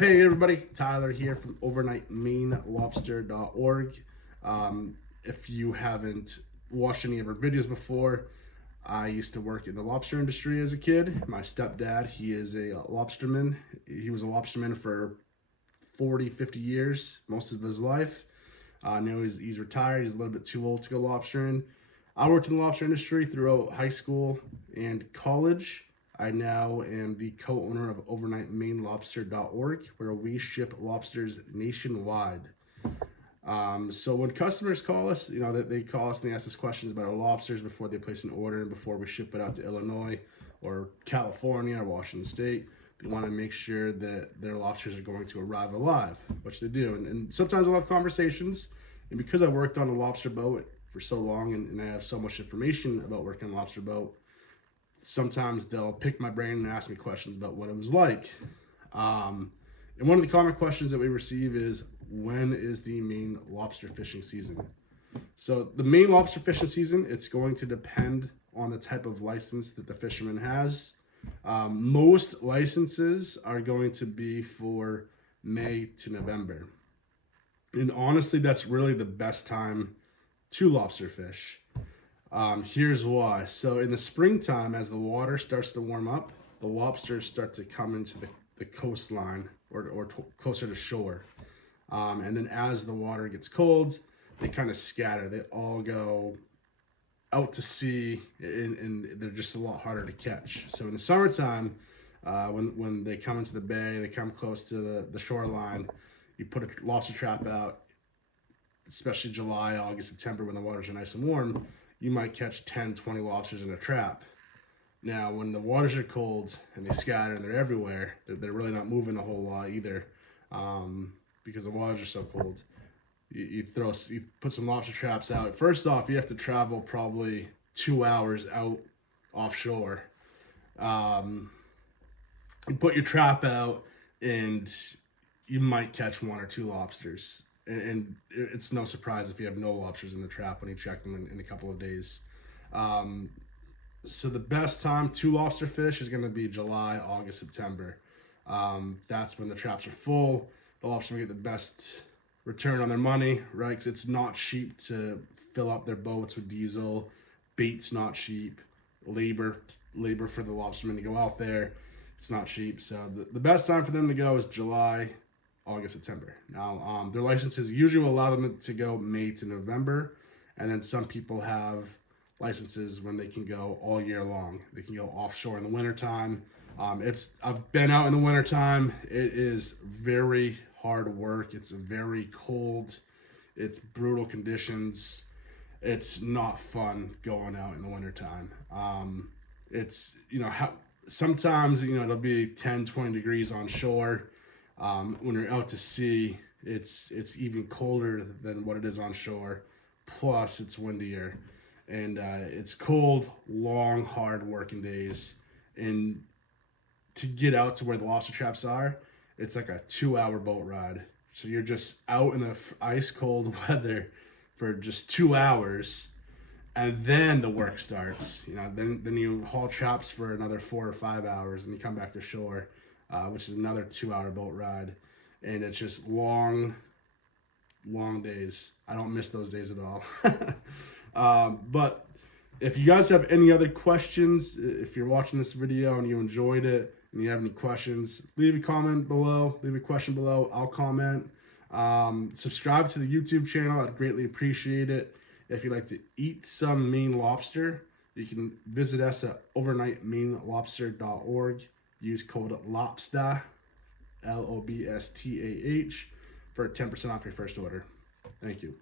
Hey everybody, Tyler here from overnightmainelobster.org. If you haven't watched any of our videos before, I used to work in the lobster industry as a kid. My stepdad, he is a lobsterman. He was a lobsterman for 40, 50 years, most of his life. Now he's retired. He's a little bit too old to go lobstering. I worked in the lobster industry throughout high school and college. I now am the co-owner of overnightmainelobster.org, where we ship lobsters nationwide. So when customers call us, they call us and they ask us questions about our lobsters before they place an order and before we ship it out to Illinois or California or Washington State. They want to make sure that their lobsters are going to arrive alive, which they do. And sometimes we'll have conversations. And because I worked on a lobster boat for so long and I have so much information about working on a lobster boat, sometimes they'll pick my brain and ask me questions about what it was like. And one of the common questions that we receive is, when is the Maine lobster fishing season? So the Maine lobster fishing season, it's going to depend on the type of license that the fisherman has. Most licenses are going to be for May to November. And honestly, that's really the best time to lobster fish. Here's why. So in the springtime, as the water starts to warm up, the lobsters start to come into the coastline or closer to shore. And then as the water gets cold, they kind of scatter. They all go out to sea and they're just a lot harder to catch. So in the summertime, when they come into the bay, they come close to the shoreline, you put a lobster trap out, especially July, August, September, when the waters are nice and warm, you might catch 10, 20 lobsters in a trap. Now, when the waters are cold and they scatter and they're everywhere, they're really not moving a whole lot either, because the waters are so cold. You put some lobster traps out. First off, you have to travel probably 2 hours out offshore. You put your trap out and you might catch 1 or 2 lobsters. And it's no surprise if you have no lobsters in the trap when you check them in a couple of days. So the best time to lobster fish is going to be July, August, September. That's when the traps are full. The lobster will get the best return on their money, right? Because it's not cheap to fill up their boats with diesel. Bait's not cheap. Labor for the lobstermen to go out there, it's not cheap. So the best time for them to go is July, August, September. Now, their licenses usually will allow them to go May to November, and then some people have licenses when they can go all year long. They can go offshore in the wintertime. I've been out in the wintertime. It is very hard work. It's very cold. It's brutal conditions. It's not fun going out in the wintertime. Sometimes, it'll be 10, 20 degrees on shore. When you're out to sea, it's even colder than what it is on shore. Plus, it's windier, and it's cold, long, hard working days. And to get out to where the lobster traps are, it's like a 2-hour boat ride. So you're just out in the ice cold weather for just 2 hours, and then the work starts. Then you haul traps for another 4 or 5 hours, and you come back to shore. Which is another 2-hour boat ride. And it's just long, long days. I don't miss those days at all. But if you guys have any other questions, if you're watching this video and you enjoyed it and you have any questions, leave a comment below, leave a question below. I'll comment. Subscribe to the YouTube channel. I'd greatly appreciate it. If you'd like to eat some Maine lobster, you can visit us at overnightmainelobster.org. Use code LOBSTAH, LOBSTAH, for 10% off your first order. Thank you.